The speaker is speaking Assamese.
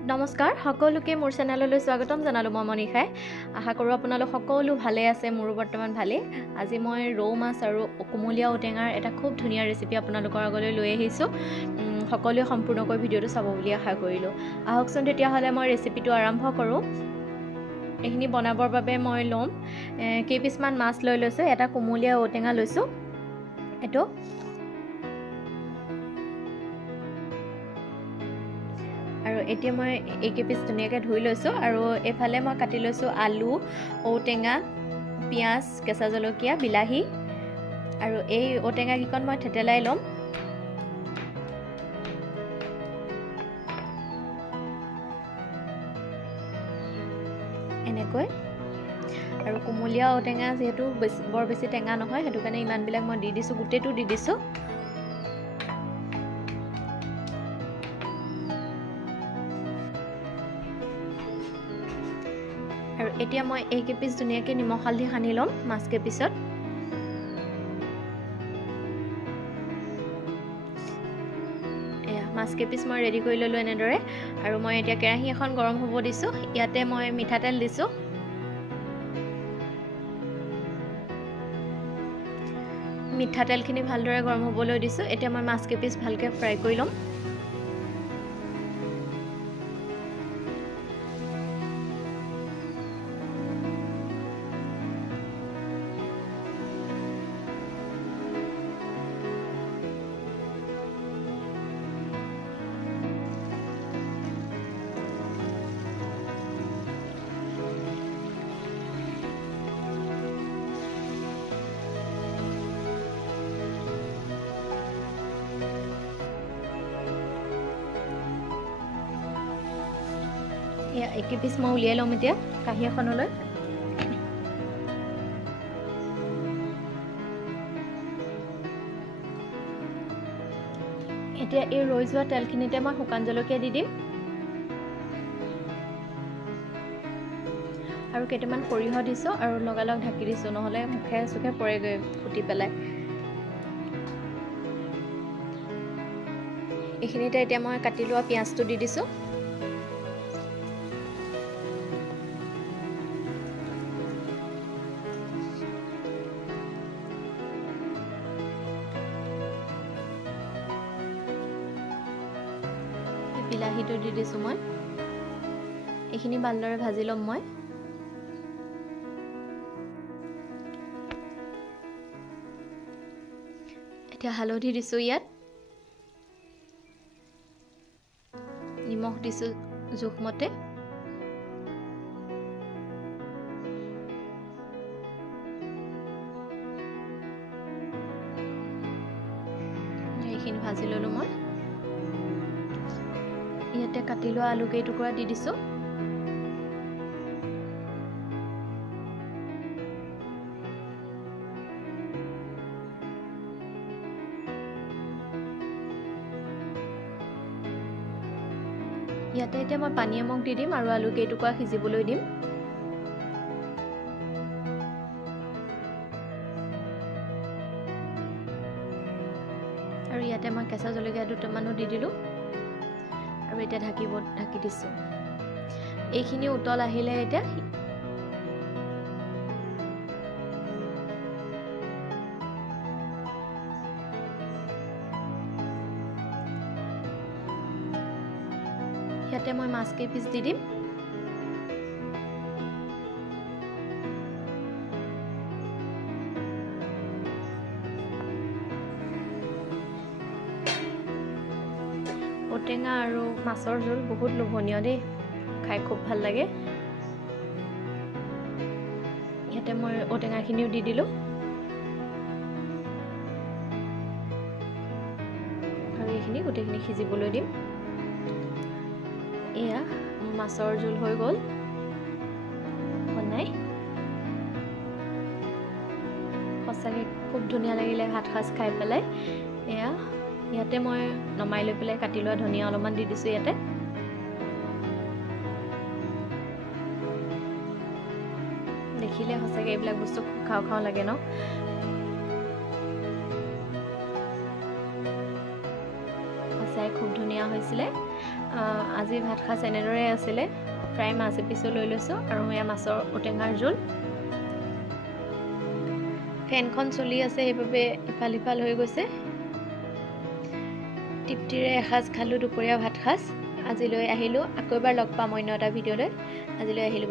নমস্কাৰ সকলোকে মোৰ চেনেললৈ স্বাগতম জনালো মই মনিষাই আশা কৰোঁ আপোনালোক সকলো ভালে আছে মোৰো বৰ্তমান ভালে আজি মই ৰৌ মাছ আৰু কুমলীয়া ঔটেঙাৰ এটা খুব ধুনীয়া ৰেচিপি আপোনালোকৰ আগলৈ লৈ আহিছোঁ সকলোৱে সম্পূৰ্ণকৈ ভিডিঅ'টো চাব বুলি আশা কৰিলোঁ আহকচোন তেতিয়াহ'লে মই ৰেচিপিটো আৰম্ভ কৰোঁ এইখিনি বনাবৰ বাবে মই ল'ম কেইপিছমান মাছ লৈ লৈছোঁ এটা কুমলীয়া ঔটেঙা লৈছোঁ এইটো আৰু এতিয়া মই এইকেইপিচ ধুনীয়াকৈ ধুই লৈছোঁ আৰু এইফালে মই কাটি লৈছোঁ আলু ঔটেঙা পিঁয়াজ কেঁচা জলকীয়া বিলাহী আৰু এই ঔটেঙাকেইকণ মই থেতেলাই ল'ম এনেকৈ আৰু কুমলীয়া ঔটেঙা যিহেতু বৰ বেছি টেঙা নহয় সেইটো কাৰণে ইমানবিলাক মই দি দিছোঁ গোটেইটো দি দিছোঁ আৰু এতিয়া মই এই কেইপিচ ধুনীয়াকৈ নিমখ হালধি সানি ল'ম মাছ কেইপিছত এয়া মাছ কেইপিচ মই ৰেডি কৰি ল'লোঁ এনেদৰে আৰু মই এতিয়া কেৰাহী এখন গৰম হ'ব দিছোঁ ইয়াতে মই মিঠাতেল দিছোঁ মিঠাতেলখিনি ভালদৰে গৰম হ'বলৈ দিছোঁ এতিয়া মই মাছ কেইপিচ ভালকৈ ফ্ৰাই কৰি ল'ম একেপিচ মই উলিয়াই ল'ম এতিয়া কাঁহী এখনলৈ এতিয়া এই ৰৈ যোৱা তেলখিনিতে মই শুকান জলকীয়া দি দিম আৰু কেইটামান সৰিয়হ দিছোঁ আৰু লগালগ ঢাকি দিছোঁ নহ'লে মুখে চুখে পৰেগৈ ফুটি পেলাই এইখিনিতে এতিয়া মই কাটি লোৱা পিঁয়াজটো দি দিছোঁ বিলাহীটো দি দিছোঁ মই এইখিনি ভালদৰে ভাজি ল'ম মই এতিয়া হালধি দিছোঁ ইয়াত নিমখ দিছোঁ জোখমতে এইখিনি ভাজি ল'লোঁ মই ইয়াতে কাটি লোৱা আলু কেইটুকুৰা দি দিছোঁ ইয়াতে এতিয়া মই পানী এমক দি দিম আৰু আলু কেইটুকুৰা সিজিবলৈ দিম আৰু ইয়াতে মই কেঁচা জলকীয়া দুটামানো দি দিলোঁ আৰু এতিয়া ঢাকি দিছোঁ এইখিনি উতল আহিলে এতিয়া ইয়াতে মই মাছ কেইপিচ দি দিম ঔটেঙা আৰু মাছৰ জোল বহুত লোভনীয় দেই খাই খুব ভাল লাগে ইয়াতে মই ঔটেঙাখিনিও দি দিলোঁ আৰু এইখিনি গোটেইখিনি সিজিবলৈ দিম এয়া মাছৰ জোল হৈ গ'ল বনাই সঁচাকৈ খুব ধুনীয়া লাগিলে ভাত সাজ খাই পেলাই এয়া ইয়াতে মই নমাই লৈ পেলাই কাটি লোৱা ধনিয়া অলপমান দি দিছোঁ ইয়াতে দেখিলে সঁচাকৈ এইবিলাক বস্তু খাওঁ খাওঁ লাগে ন সঁচাই খুব ধুনীয়া হৈছিলে আজি ভাত সাজ এনেদৰে আছিলে ফ্ৰাই মাছ এপিছো লৈ লৈছোঁ আৰু এয়া মাছৰ ঔটেঙাৰ জোল ফেনখন চলি আছে সেইবাবে ইফাল সিফাল হৈ গৈছে টিপটিৰে এসাজ খালোঁ দুপৰীয়া ভাত সাজ আজিলৈ আহিলোঁ আকৌ এবাৰ লগ পাম অন্য এটা ভিডিঅ'লৈ আজিলৈ আহিলোঁ